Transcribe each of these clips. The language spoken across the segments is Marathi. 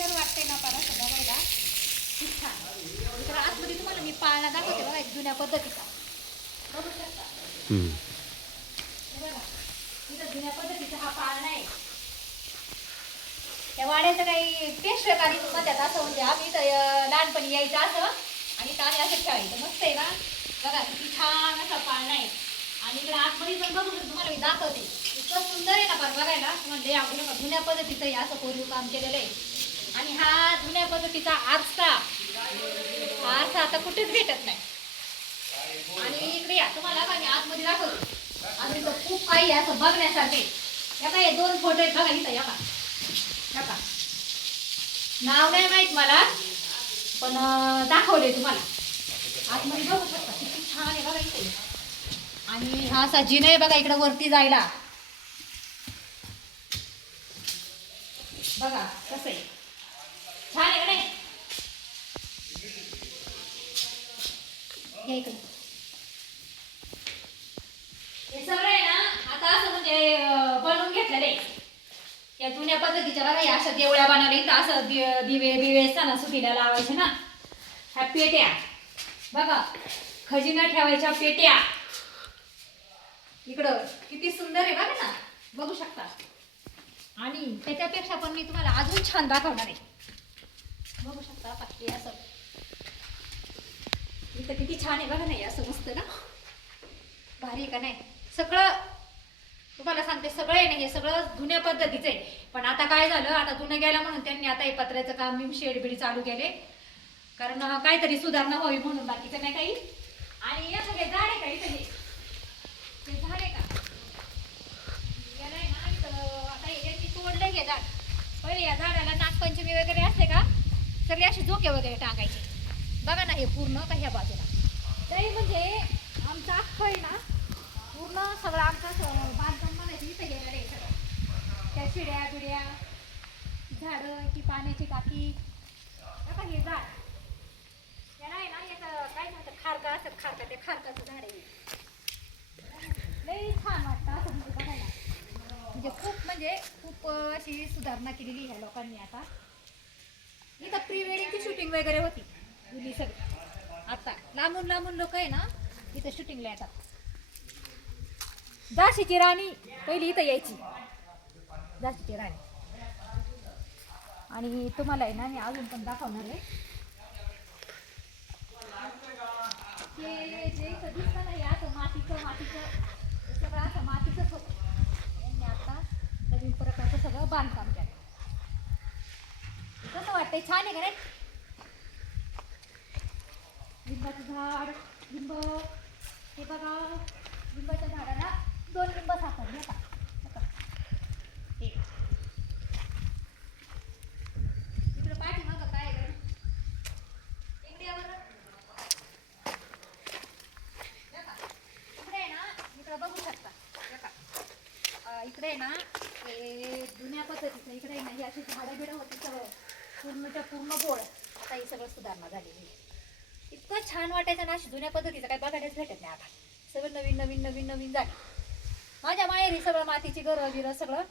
सुंदर वाटते ना पारा असं बघायला खूप छान. आतमध्ये तुम्हाला मी पाळणा दाखवते बघा एक जुन्या पद्धतीचा. बघू शकता. हम्म. बघा इथं जुन्या पद्धतीचा हा पाळणा आहे. त्या वाड्याचं काही पेशवेकारी म्हणतात असं म्हणजे आम्ही इथं लहानपणी यायचं असं आणि आम्ही असं खेळायचं. मस्त आहे ना? बघा किती छान असा पाळणा आहे. आणि इकडे आतमध्ये पण बघू तुम्हाला मी दाखवते. इतकं सुंदर आहे ना फार बघायला. लय आवडलं जुन्या पद्धतीचं हे असं कोरीव काम केलेलं आहे. आणि हा जुन्या पद्धतीचा आरसा. हा आरसा आता कुठेच भेटत नाही. आणि इकडे या तुम्हाला का मी आतमध्ये दाखवतो. आणि इथं खूप काही आहे असं बघण्यासारखे या काय हे दोन फोटो आहेत बघा इथं या का या का नाव नाही माहीत मला पण दाखवले तुम्हाला. आतमध्ये बघू शकता किती छान आहे बघा इथे. आणि हा असा जिना आहे बघा इकडं वरती जायला. बघा कसं आहे. छान आहे का नाही? हे सगळं आहे ना आता असं म्हणजे बनवून घेतलेलं आहे. या जुन्या पद्धतीच्या बघा या अशा देवळ्या बनवल्या इथं असं दिवे दिवे बिवे सणासुदीला लावायचे ना. ह्या पेट्या. बघा खजिना ठेवायच्या पेट्या. इकडं किती सुंदर आहे बघा ना. बघू शकता. आणि त्याच्यापेक्षा पण मी तुम्हाला अजून छान दाखवणार आहे. बघू असं. इथं किती छान आहे बघा नाही असं मस्त ना. भारी आहे का नाही? सगळं तुम्हाला सांगते सगळं आहे नाही हे सगळं जुन्या पद्धतीचं आहे. पण आता काय झालं आता जुनं गेलं म्हणून त्यांनी आता हे पत्र्याचं काम मी शेड बिड चालू केले. कारण काहीतरी सुधारणा व्हावी म्हणून बाकीचं नाही काही. आणि या सगळे झाड आहे का इथं हे? हे झाड आहे का? याला आहे ना इथं आता हे तोडलं हे झाड. पहिले या झाडाला नागपंचमी वगैरे सगळे असे झोके वगैरे टाकायचे बघा ना हे पूर्ण का ह्या बाजूला. तरी म्हणजे आमचा अख्खं आहे ना पूर्ण सगळं आमचं बांधकाम म्हणायचं इथं गेलेलं आहे सगळं. त्या शिड्या बिड्या झाडं की पाण्याची टाकी बघा हे झाड. याला आहे ना याचं काय म्हणतात खारका असं खारका ते खारकाचं झाड आहे. लई छान वाटतं असं म्हणजे बघायला. म्हणजे खूप म्हणजे खूप अशी सुधारणा केलेली ह्या लोकांनी आता. इथं प्री वेडिंगची शूटिंग वगैरे होती. जुनी सगळी. आता लांबून लांबून लोक आहे ना इथं शूटिंगला येतात. झाशीची राणी पहिली इथं यायची. झाशीची राणी. आणि तुम्हाला आहे ना मी अजून पण दाखवणार आहे. हे जे इथं दिसतं नाही असं मातीचं मातीचं सगळं असं मातीचंच होतं यांनी आता नवीन प्रकारचं सगळं बांधकाम वाटतंय. छान आहे का रे? लिंबाचं झाड लिंब. हे बघा लिंबाच्या झाडाला दोन लिंब सापडले का? बघा. काय इकडे आहे ना बघू शकता. हे इकडे आहे ना जुन्या पद्धतीचं इकडे आहे ना ही अशी झाडं बिडं होती. पूर्णच्या पूर्ण गोळ आता ही सगळं सुधारणा झालेली आहे. इतकं छान वाटायचं ना अशी जुन्या पद्धतीचं काय बघायलाच भेटत नाही आता. सगळं नवीन नवीन नवीन नवीन झालं. माझ्या माहेरी सगळं मातीची घरं बिरं सगळं.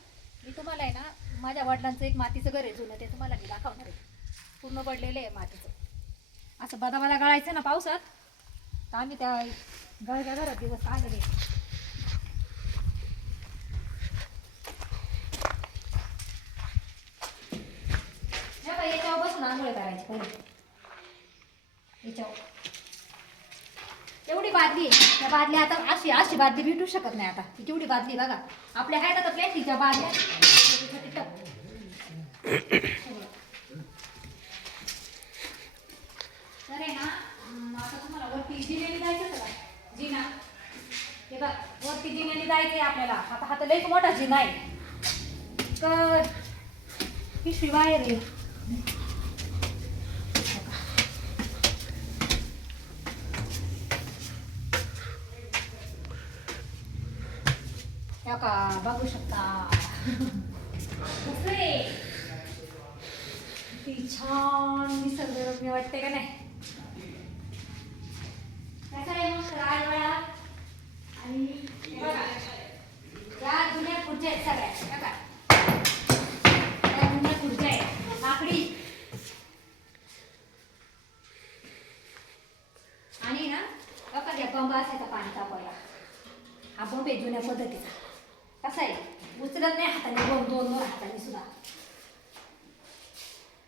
मी तुम्हाला आहे ना माझ्या वडिलांचं एक मातीचं घर आहे जुनं ते तुम्हाला मी दाखवणार आहे. पूर्ण पडलेलं आहे मातीचं. असं बदा बदा गळायचं ना पावसात तर आम्ही त्या गळत्या घरात दिवस आलेले हे बघ, याच्यावर बसून आंघोळ याच्यावर. एवढी बादली आहे. त्या बादल्या आता अशी अशी बादली भेटू शकत नाही आता. ती केवढी बादली बघा. आपल्या आहेत आता प्लॅस्टिकच्या बादल्या छोटे छोटे ना आता तुम्हाला वरती जिनेली जायचं का जिना हे बघ वरती जिन्याने जायचंय आपल्याला. आता हा तर लई मोठा जिना आहे. तर पिशवी बाहेर आहे. ह्या बघू शकता. ती छान निसर्गरम्य वाटते का नाही? कसं आहे मग राजवाडा? आणि या जुन्या खुर्च्या आहेत सगळ्या. का या जुन्या आहेत. आणि ना बघा त्या असायचा पाणी तापवायला हा बंब जुन्या पद्धतीचा. कसं आहे? उचलत नाही हाताने दोन दोन दोन हाताने सुद्धा.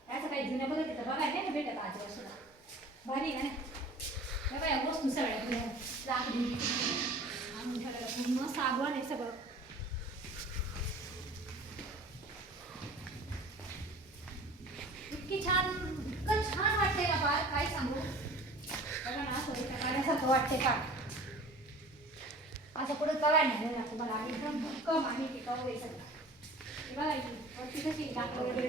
असं काही जुन्या बघत येतं बघा नाही ना भेटत आजवर सुद्धा. भारी आहे ना हे बाया वस्तू सगळ्या जुन्या. लाकडी. आणून पूर्ण सागवान आहे सगळं. इतकी छान इतकं छान वाटते ना बा काय सांगू? बघा ना असं विचार करण्यासारखं वाटते का? असं पुढे बघायला नाही ना तुम्हाला आम्ही एकदम भक्कम आम्ही टिकाऊ आहे सगळं. हे बघा इथे, वरती कशी वगैरे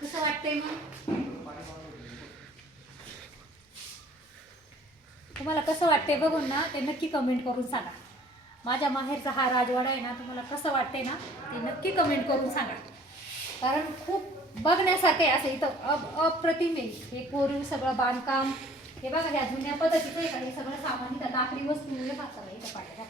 कसं वाटतंय मग? तुम्हाला कसं वाटतंय बघून ना ते नक्की कमेंट करून सांगा. माझ्या माहेरचा हा राजवाडा आहे ना तुम्हाला कसं वाटतंय ना ते नक्की कमेंट करून सांगा. कारण खूप बघण्यासारखं आहे असं इथं अप अप्रतिम आहे. हे कोरीव सगळं बांधकाम हे बघा ह्या जुन्या पद्धतीचं का? हे सगळं सामान इथं लाकडी वस्तू हे पाहता इथं पाहिजे